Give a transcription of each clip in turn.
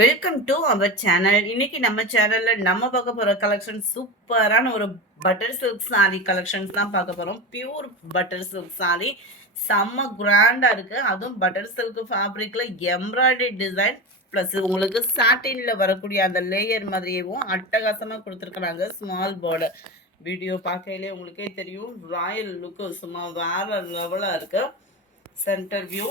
Welcome to our channel. இன்னைக்கு நம்ம சேனல்ல நம்ம பார்க்க போற கலெக்ஷன் சூப்பரான ஒரு பட்டர் சில்க் சாரி கலெக்ஷன்ஸ் தான் பார்க்க போறோம். பியூர் பட்டர் சில்க் சாரி செம்ம கிராண்டா இருக்கு. அதுவும் பட்டர் சில்க் ஃபேப்ரிக்ல எம்ப்ராய்டரி டிசைன் பிளஸ் உங்களுக்கு சாட்டின்ல வரக்கூடிய அந்த லேயர் மாதிரியேவும் அட்டகாசமா கொடுத்துருக்காங்க. ஸ்மால் பார்டர் வீடியோ பார்க்கையிலே உங்களுக்கே தெரியும். ராயல் லுக்கு சும்மா வேற லெவலா இருக்கு. சென்டர் வியூ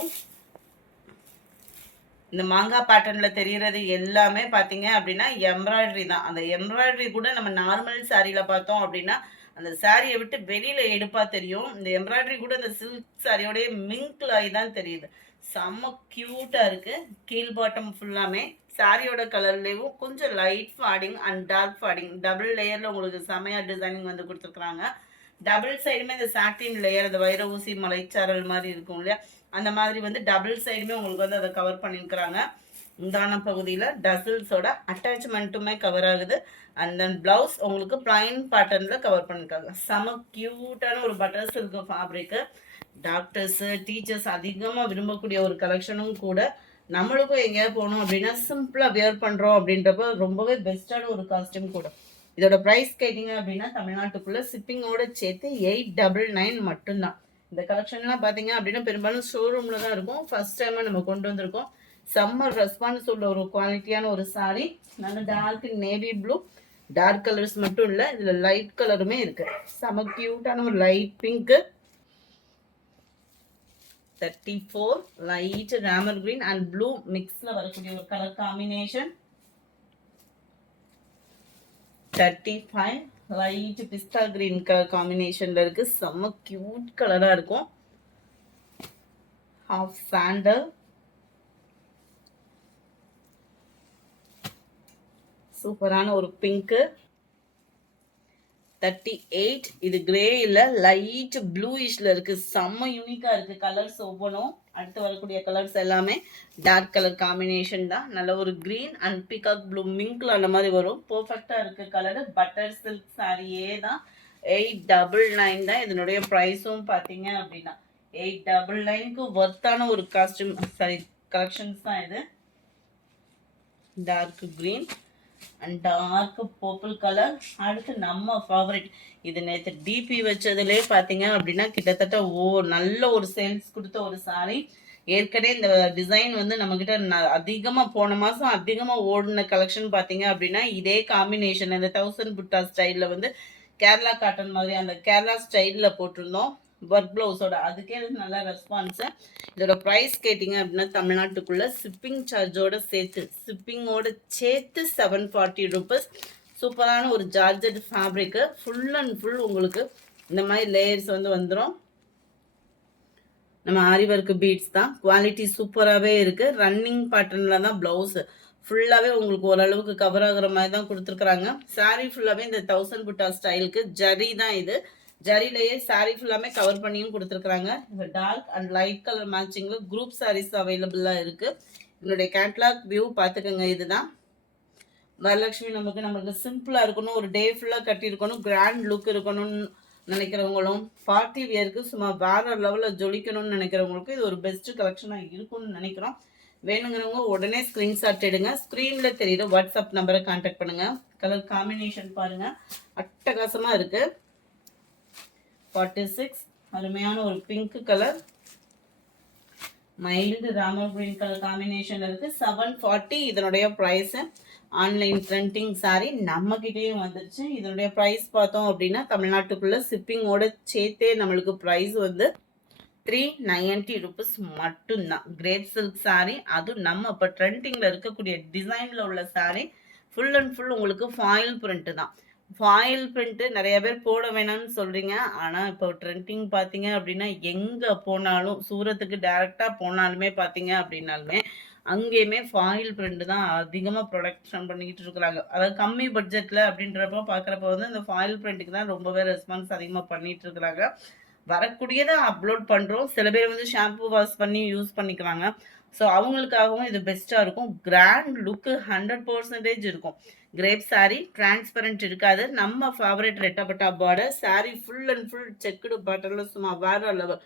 இந்த மாங்காய் பேட்டர்ன்ல தெரியறது எல்லாமே பாத்தீங்க அப்படின்னா எம்ப்ராய்டரி தான். அந்த எம்ப்ராய்டரி கூட நம்ம நார்மல் சாரியில பார்த்தோம் அப்படின்னா அந்த சாரியை விட்டு வெளியில எடுப்பா தெரியும். இந்த எம்ப்ராய்டரி கூட இந்த சில்க் சாரியோடைய மிங்க்ல ஆகி தான் தெரியுது. செம்ம கியூட்டா இருக்கு. கீழ் பாட்டம் ஃபுல்லாமே சாரியோட கலர்லேயும் கொஞ்சம் லைட் ஃபாடிங் அண்ட் டார்க் ஃபாடிங் டபுள் லேயர்ல உங்களுக்கு செமையா டிசைனிங் வந்து கொடுத்துருக்குறாங்க. டபுள் சைடுமே இந்த சாட்டின் லேயர் அந்த வைர ஊசி மலைச்சாரல் மாதிரி இருக்கும் இல்லையா, அந்த மாதிரி வந்து டபுள் சைடுமே உங்களுக்கு வந்து அதை கவர் பண்ணியிருக்கிறாங்க. உண்டான பகுதியில் டசில்ஸோட அட்டாச்மெண்ட்டுமே கவர் ஆகுது. அண்ட் தென் பிளவுஸ் உங்களுக்கு பிளைன் பேட்டர்னில் கவர் பண்ணியிருக்காங்க. செம க்யூட்டான ஒரு butter silk fabric. Doctors teachers அதிகமாக விரும்பக்கூடிய ஒரு கலெக்ஷனும் கூட. நம்மளுக்கும் எங்கேயாவது போகணும் அப்படின்னா சிம்பிளாக வியர் பண்ணுறோம் அப்படின்றப்ப ரொம்பவே பெஸ்ட்டான ஒரு காஸ்டியூம் கூட. இதோட ப்ரைஸ் கேட்டிங்க அப்படின்னா தமிழ்நாட்டுக்குள்ளே ஷிப்பிங்கோட சேர்த்து 899 மட்டும்தான். இந்த கலெக்ஷன்லாம் பார்த்தீங்க அப்படின்னா பெரும்பாலும் ஷோரூமில் தான் இருக்கும். ஃபர்ஸ்ட் டைமாக நம்ம கொண்டு வந்திருக்கோம். சம்மர் ரெஸ்பான்ஸ் உள்ள ஒரு குவாலிட்டியான ஒரு சாரீ. நல்ல dark navy blue, dark colours மட்டும் இல்லை, இதில் லைட் கலருமே இருக்கு. செம கியூட்டான ஒரு light pink, 34 light Ramar green and blue மிக்ஸில் வரக்கூடிய ஒரு கலர் காம்பினேஷன். 35 லைட் பிஸ்தா கிரீன் கலர் காம்பினேஷன்ல இருக்கு. செம்ம கியூட் கலரா இருக்கும். ஹாஃப் சாண்டல், சூப்பரான ஒரு பிங்க். 38 இது கிரே இல்ல லைட் ப்ளூயிஷ்ல இருக்கு. செம்ம யூனிக்கா இருக்கு கலர்ஸ் ஒவ்வொன்றும். அடுத்து வரக்கூடிய கலர்ஸ் எல்லாமே டார்க் கலர் காம்பினேஷன் தான். நல்ல ஒரு கிரீன் அண்ட் பிகாக் ப்ளூ மிங்க்ல அந்த மாதிரி வரும். பர்ஃபெக்டா இருக்கு கலர். பட்டர் சில்க் சாரியே தான். 899 தான் இதனுடைய ப்ரைஸும் பார்த்தீங்க அப்படின்னா 899க்கு ஒர்த்தான ஒரு காஸ்டியூம் சாரி கலெக்ஷன்ஸ் தான் இது. Dark green and dark purple colour. அடுத்து நம்ம ஃபேவரட், இது நேற்று டிபி வச்சதுலே பார்த்தீங்க அப்படின்னா கிட்டத்தட்ட நல்ல ஒரு சேல்ஸ் கொடுத்த ஒரு சாரி. ஏற்கனவே இந்த டிசைன் வந்து நம்மக்கிட்ட அதிகமாக போன மாதம் அதிகமாக ஓடின கலெக்ஷன் பார்த்தீங்க அப்படின்னா இதே காம்பினேஷன் இந்த 1000 புட்டா ஸ்டைலில் வந்து கேரளா காட்டன் மாதிரி அந்த கேரளா ஸ்டைலில் போட்டிருந்தோம் ஒர்க் ப்ளவுஸோட. அதுக்கே நல்ல ரெஸ்பான்ஸு. இதோட ப்ரைஸ் கேட்டிங்க அப்படின்னா தமிழ்நாட்டுக்குள்ளே ஷிப்பிங் சார்ஜோட ஷிப்பிங்கோட சேர்த்து 740 ருபீஸ். சூப்பரான ஒரு georgette fabric. Full and full உங்களுக்கு இந்த மாதிரி லேயர்ஸ் வந்து வந்துடும். நம்ம ஆரி ஒர்க் பீட்ஸ் தான். குவாலிட்டி சூப்பராகவே இருக்குது. ரன்னிங் பேட்டர்னில் தான் ப்ளவுஸு ஃபுல்லாகவே உங்களுக்கு ஓரளவுக்கு கவர் ஆகுற மாதிரி தான் கொடுத்துருக்குறாங்க. சாரீ ஃபுல்லாகவே இந்த 1000 புட்டா ஸ்டைலுக்கு ஜரி தான் இது. ஜரிலேயே சாரீ ஃபுல்லாமே கவர் பண்ணியும் கொடுத்துருக்குறாங்க. இந்த டார்க் அண்ட் லைட் கலர் மேட்சிங்கில் குரூப் சாரீஸ் அவைலபிளாக இருக்குது. இதனுடைய கேட்லாக் வியூ பார்த்துக்கோங்க. இதுதான் வரலட்சுமி. நம்மளுக்கு சிம்பிளாக இருக்கணும், ஒரு டே ஃபுல்லாக கட்டியிருக்கணும், கிராண்ட் லுக் இருக்கணும்னு நினைக்கிறவங்களும், பார்ட்டி வியருக்கு சும்மா வேற லெவலில் ஜொலிக்கணும்னு நினைக்கிறவங்களுக்கும் இது ஒரு பெஸ்ட் கலெக்ஷனாக இருக்கும்னு நினைக்கிறோம். வேணுங்கிறவங்க உடனே ஸ்க்ரீன்ஷாட் எடுங்க. ஸ்க்ரீனில் தெரியுற வாட்ஸ்அப் நம்பரை கான்டாக்ட் பண்ணுங்கள். கலர் காம்பினேஷன் பாருங்கள், அட்டகாசமாக இருக்குது. 46 அருமையான ஒரு pink colour, mild Ramar green colour combination இருக்கு. 740 இதனுடைய ப்ரைஸ். ஆன்லைன் ட்ரெண்டிங் சாரி நம்ம கிட்டேயும் வந்துருச்சு. இதனுடைய ப்ரைஸ் பார்த்தோம் அப்படின்னா தமிழ்நாட்டுக்குள்ள ஷிப்பிங்கோட சேர்த்தே நம்மளுக்கு ப்ரைஸ் வந்து 390 ருபீஸ் மட்டும்தான். கிரேப் சில்க் சாரி, அதுவும் நம்ம இப்போ ட்ரெண்டிங்கில் இருக்கக்கூடிய டிசைனில் உள்ள சாரி. ஃபுல் அண்ட் ஃபுல் உங்களுக்கு ஃபாயில் பிரிண்ட்டு தான். ஃபாயில் பிரிண்ட்டு நிறைய பேர் போட வேணாம்னு சொல்கிறீங்க. ஆனால் இப்போ ட்ரெண்டிங் பார்த்தீங்க அப்படின்னா எங்கே போனாலும், சூரத்துக்கு டேரெக்டாக போனாலுமே பார்த்தீங்க அப்படின்னாலுமே அங்கேயுமே ஃபாயில் பிரிண்ட் தான் அதிகமாக ப்ரொடக்ஷன் பண்ணிக்கிட்டு இருக்கிறாங்க. அதாவது கம்மி பட்ஜெட்டில் அப்படின்றப்ப பார்க்குறப்ப வந்து இந்த ஃபாயில் பிரிண்ட்டுக்கு தான் ரொம்பவே ரெஸ்பான்ஸ் அதிகமாக பண்ணிகிட்டு இருக்கிறாங்க. வரக்கூடியதை அப்லோட் பண்ணுறோம். சில பேர் வந்து ஷாம்பு வாஷ் பண்ணி யூஸ் பண்ணிக்கிறாங்க. ஸோ அவங்களுக்காகவும் இது பெஸ்ட்டாக இருக்கும். கிராண்ட் லுக்கு 100% இருக்கும். கிரேப் சாரி டிரான்ஸ்பரண்ட் இருக்காது. நம்ம ஃபேவரட் ரெட்டப்பட்டா border saree full and full checked பேட்டர்ல சும்மா வேற லெவல்.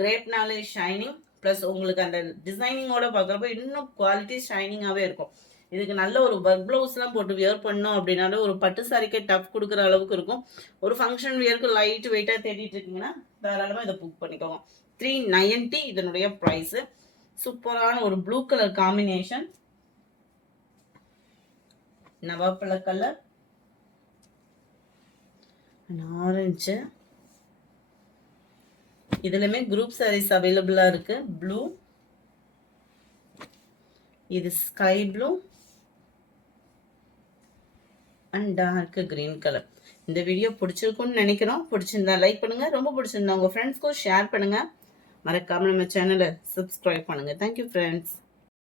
கிரேப்னாலே ஷைனிங் ப்ளஸ் உங்களுக்கு அந்த டிசைனிங்கோட பார்க்குறப்ப இன்னும் குவாலிட்டி ஷைனிங்காகவே இருக்கும். இதுக்கு நல்ல ஒரு ஒர்க் ப்ளவுஸ்லாம் போட்டு வியர் பண்ணோம் அப்படின்னாலும் ஒரு பட்டு சாரிக்கே டஃப் கொடுக்குற அளவுக்கு இருக்கும். ஒரு ஃபங்க்ஷன் வியருக்கு லைட் வெயிட்டாக தேடிட்டு இருக்கீங்கன்னா தாராளமாக இதை புக் பண்ணிக்கோங்க. 390 இதனுடைய ப்ரைஸு. சூப்பரான ஒரு ப்ளூ கலர் காம்பினேஷன், நவாப்பழ கலர், ஆரஞ்சு. இதுலயுமே குரூப் சாரீஸ் அவைலபிளா இருக்கு. ப்ளூ, இது sky blue and dark green colour. இந்த வீடியோ பிடிச்சிருக்கும்னு நினைக்கிறோம். பிடிச்சிருந்தா லைக் பண்ணுங்க, ரொம்ப பிடிச்சிருந்தா உங்க ஃப்ரெண்ட்ஸ்க்கும் ஷேர் பண்ணுங்க. மறக்காம நம்ம சேனலை சப்ஸ்கிரைப் பண்ணுங்க. Thank you friends.